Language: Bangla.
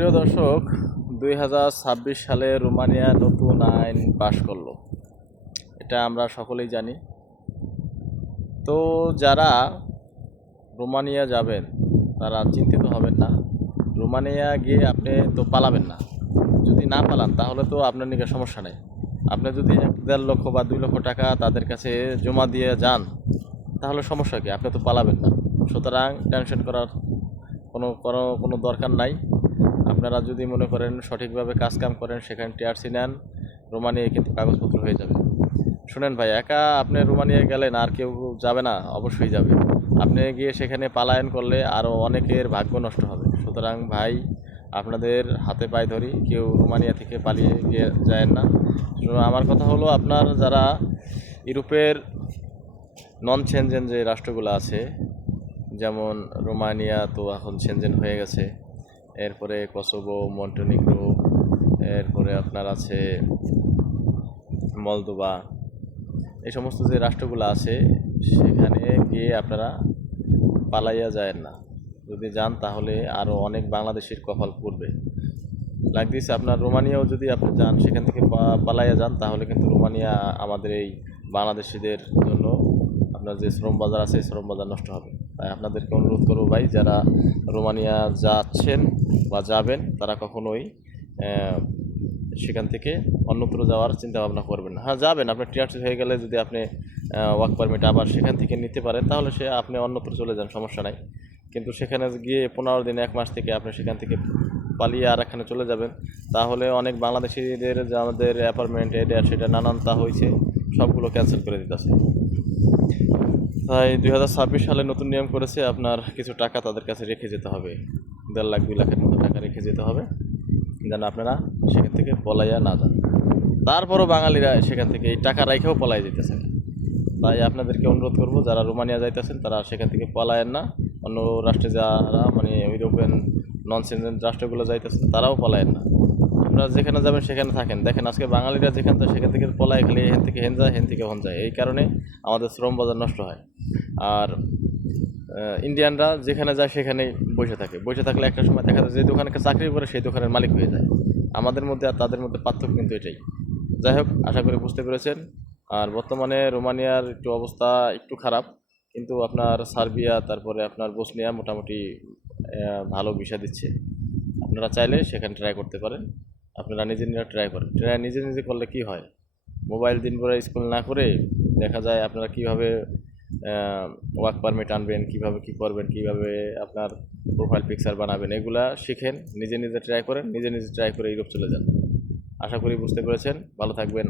প্রিয় দর্শক, 2026 সালে রোমানিয়া নতুন আইন পাশ করলো। এটা আমরা সকলেই জানি। তো যারা রোমানিয়া যাবেন তারা চিন্তিত হবেন না। রোমানিয়া গিয়ে আপনি তো পালাবেন না। যদি না পালান তাহলে তো আপনার নিকে সমস্যা নেই। আপনি যদি 1.5 লক্ষ বা 2 লক্ষ টাকা তাদের কাছে জমা দিয়ে যান তাহলে সমস্যা কি? আপনি তো পালাবেন না। সুতরাং টেনশন করার কোনো কোনো কোনো দরকার নাই। আপনারা যদি মনে করেন সঠিকভাবে কাজকাম করেন, সেখানে টিআরসি নেন, রোমানিয়ায় কিন্তু কাগজপত্র হয়ে যাবে। শুনেন ভাই, একা আপনি রোমানিয়ায় গেলেন আর কেউ যাবে না? অবশ্যই যাবে। আপনি গিয়ে সেখানে পালায়ন করলে আরও অনেকের ভাগ্য নষ্ট হবে। সুতরাং ভাই, আপনাদের হাতে পায়ে ধরি, কেউ রোমানিয়া থেকে পালিয়ে গিয়ে যায় না। আমার কথা হলো, আপনার যারা ইউরোপের নন সেনজেন যে রাষ্ট্রগুলো আছে, যেমন রোমানিয়া তো এখন সেনজেন হয়ে গেছে, এরপরে কসোভো, মন্টেনিগ্রো, এরপরে আপনার আছে মলদোভা, এই সমস্ত যে রাষ্ট্রগুলো আছে সেখানে গিয়ে আপনারা পালাইয়া যায় না। যদি যান তাহলে আরও অনেক বাংলাদেশের কপাল পড়বে। লাগতেছে আপনার রোমানিয়াও যদি আপনি যান, সেখান থেকে পালাইয়া যান, তাহলে কিন্তু রোমানিয়া আমাদের এই বাংলাদেশিদের জন্য আপনার যে শ্রম বাজার আছে, শ্রম বাজার নষ্ট হবে। তাই আপনাদেরকে অনুরোধ করবো ভাই, যারা রোমানিয়া যাচ্ছেন বা যাবেন তারা কখনোই সেখান থেকে অন্যত্র যাওয়ার চিন্তা ভাবনা করবেন না। হ্যাঁ, যাবেন, আপনার টিআরসি হয়ে গেলে যদি আপনি ওয়ার্ক পারমিট আবার সেখান থেকে নিতে পারেন, তাহলে সে আপনি অন্যত্র চলে যান, সমস্যা নাই। কিন্তু সেখানে গিয়ে 15 দিন 1 মাস থেকে আপনি সেখান থেকে পালিয়ে আর একখানে চলে যাবেন, তাহলে অনেক বাংলাদেশিদের যে আমাদের অ্যাপার্টমেন্ট এটা সেটা নানান তা হয়েছে, সবগুলো ক্যান্সেল করে দিতেছে। তাই 2026 সালে নতুন নিয়ম করেছে, আপনার কিছু টাকা তাদের কাছে রেখে যেতে হবে। 1.5 লাখ 2 লাখের মতো টাকা রেখে যেতে হবে, যেন আপনারা সেখান থেকে পলাইয়া না যান। তারপরও বাঙালিরা সেখান থেকে এই টাকা রাইখেও পলাই যেতেছে। তাই আপনাদেরকে অনুরোধ করব, যারা রোমানিয়া যাইতেছেন তারা সেখান থেকে পলায়েন না। অন্য রাষ্ট্রে যারা মানে ইউরোপিয়ান নন সেনজেন রাষ্ট্রগুলো যাইতেছেন তারাও পলায়েন না। আপনারা যেখানে যাবেন সেখানে থাকেন। দেখেন, আজকে বাঙালিরা যেখানে যায় সেখান থেকে পলায়, খালি হেন থেকে হেন যায়, হেন থেকে হন যায়। এই কারণে আমাদের শ্রম বাজার নষ্ট হয়। আর ইন্ডিয়ানরা যেখানে যায় সেখানেই বসে থাকে। বসে থাকলে একটা সময় দেখা যায় যে দোকানে চাকরি করে সেই দোকানের মালিক হয়ে যায়। আমাদের মধ্যে আর তাদের মধ্যে পার্থক্য কিন্তু এটাই। যাই হোক, আশা করি বুঝতে পেরেছেন। আর বর্তমানে রোমানিয়ার একটু অবস্থা একটু খারাপ, কিন্তু আপনার সার্বিয়া, তারপরে আপনার বসনিয়া মোটামুটি ভালো ভিসা দিচ্ছে। আপনারা চাইলে সেখানে ট্রাই করতে পারেন। আপনারা নিজে নিজে ট্রাই করেন। ট্রাই নিজে নিজে করলে কি হয়, মোবাইল দিন ভরে স্কুল না করে দেখা যায় আপনারা কীভাবে ওয়ার্ক পারমিট আনবেন, কীভাবে কী করবেন, কীভাবে আপনার প্রোফাইল পিকচার বানাবেন, এগুলা শিখেন। নিজে নিজে ট্রাই করেন, নিজে নিজে ট্রাই করে ইউরোপ চলে যান। আশা করি বুঝতে পেরেছেন। ভালো থাকবেন।